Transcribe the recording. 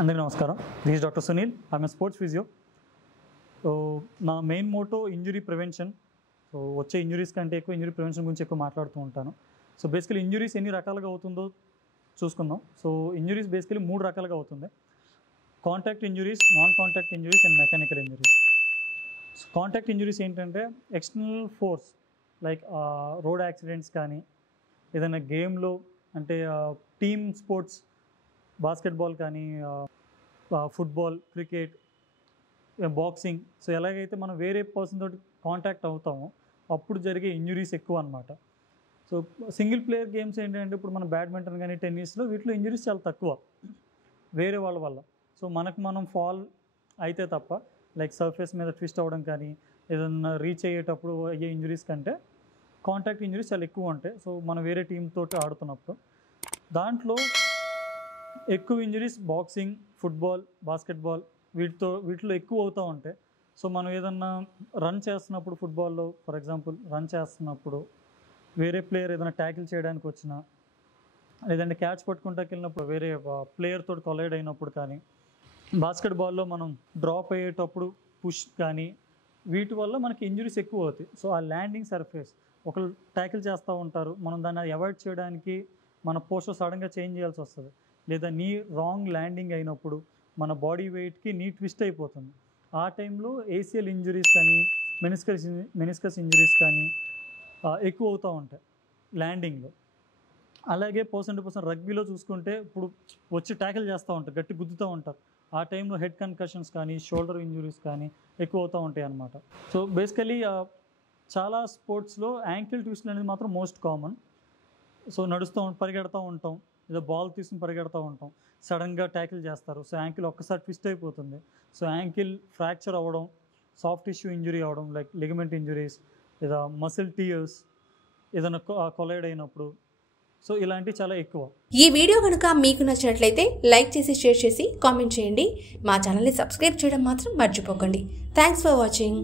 అందరికీ నమస్కారం. This is doctor Sunil. I'm a sports physio. So నా main motto injury prevention. So వచ్చే injuries కంటే ఎక్కువ ఇంజురీ ప్రివెన్షన్ గురించి ఎక్కువ మాట్లాడుతూ ఉంటాను. సో బేసికలీ ఇంజురీస్ ఎన్ని రకాలుగా అవుతుందో చూసుకుందాం. సో ఇంజురీస్ బేసికలీ 3 రకాలుగా అవుతుంది: contact injuries, non contact injuries and mechanical injuries. Contact injuries ఏంటంటే external force like road accidents కానీ, ఏదైనా గేమ్లో అంటే టీమ్ స్పోర్ట్స్, బాస్కెట్బాల్ కానీ, ఫుట్బాల్, క్రికెట్, బాక్సింగ్. సో ఎలాగైతే మనం వేరే పర్సన్ తోటి కాంటాక్ట్ అవుతామో అప్పుడు జరిగే ఇంజురీస్ ఎక్కువ అనమాట. సో సింగిల్ ప్లేయర్ గేమ్స్ ఏంటంటే ఇప్పుడు మన బ్యాడ్మింటన్ కానీ, టెన్నిస్లో వీటిలో ఇంజురీస్ చాలా తక్కువ వేరే వాళ్ళ వల్ల. సో మనం ఫాల్ అయితే తప్ప, లైక్ సర్ఫేస్ మీద ట్విస్ట్ అవ్వడం కానీ, ఏదన్నా రీచ్ అయ్యేటప్పుడు అయ్యే ఇంజురీస్ కంటే కాంటాక్ట్ ఇంజురీస్ చాలా ఎక్కువ ఉంటాయి. సో మనం వేరే టీమ్ తోటి ఆడుతున్నప్పుడు దాంట్లో ఎక్కువ ఇంజురీస్ బాక్సింగ్, ఫుట్బాల్, బాస్కెట్బాల్ వీటిలో ఎక్కువ అవుతూ ఉంటాయి. సో మనం ఏదన్నా రన్ చేస్తున్నప్పుడు, ఫుట్బాల్లో ఫర్ ఎగ్జాంపుల్ రన్ చేస్తున్నప్పుడు వేరే ప్లేయర్ ఏదైనా ట్యాకిల్ చేయడానికి వచ్చినా, లేదంటే క్యాచ్ పట్టుకుంటాకి వెళ్ళినప్పుడు వేరే ప్లేయర్ తోటి కొలైడ్ అయినప్పుడు కానీ, బాస్కెట్బాల్లో మనం డ్రాప్ అయ్యేటప్పుడు పుష్ కానీ, వీటి వల్ల మనకి ఇంజురీస్ ఎక్కువ అవుతాయి. సో ఆ ల్యాండింగ్ సర్ఫేస్ ఒకరు ట్యాకిల్ చేస్తూ ఉంటారు, మనం దాన్ని అవాయిడ్ చేయడానికి మన పోస్టర్ సడన్గా చేంజ్ చేయాల్సి వస్తుంది. లేదా నీ రాంగ్ ల్యాండింగ్ అయినప్పుడు మన బాడీ వెయిట్కి నీ ట్విస్ట్ అయిపోతుంది. ఆ టైంలో ఏసిఎల్ ఇంజురీస్ కానీ, మెనిస్కస్ ఇంజురీస్ కానీ ఎక్కువ అవుతూ ఉంటాయి ల్యాండింగ్లో. అలాగే పర్సన్ టు పర్సన్ రగ్బీలో చూసుకుంటే ఇప్పుడు వచ్చి ట్యాకిల్ చేస్తూ ఉంటారు, గట్టి గుద్దుతూ ఉంటారు. ఆ టైంలో హెడ్ కన్కషన్స్ కానీ, షోల్డర్ ఇంజురీస్ కానీ ఎక్కువ అవుతూ ఉంటాయి అన్నమాట. సో బేసికలీ చాలా స్పోర్ట్స్లో యాంకిల్ ట్విస్ట్లు అనేది మాత్రం మోస్ట్ కామన్. సో పరిగెడుతూ ఉంటాం, ఏదో బాల్ తీసుకుని పరిగెడుతూ ఉంటాం, సడన్గా ట్యాకిల్ చేస్తారు. సో యాంకిల్ ఒక్కసారి ట్విస్ట్ అయిపోతుంది. సో యాంకిల్ ఫ్రాక్చర్ అవ్వడం, సాఫ్ట్ టిష్యూ ఇంజురీ అవ్వడం లైక్ లిగమెంట్ ఇంజురీస్, లేదా మసిల్ టీయర్స్ ఏదైనా కొలైడ్ అయినప్పుడు. సో ఇలాంటివి చాలా ఎక్కువ. ఈ వీడియో కనుక మీకు నచ్చినట్లయితే లైక్ చేసి, షేర్ చేసి, కామెంట్ చేయండి. మా ఛానల్ని సబ్స్క్రైబ్ చేయడం మాత్రం మర్చిపోకండి. Thanks for watching.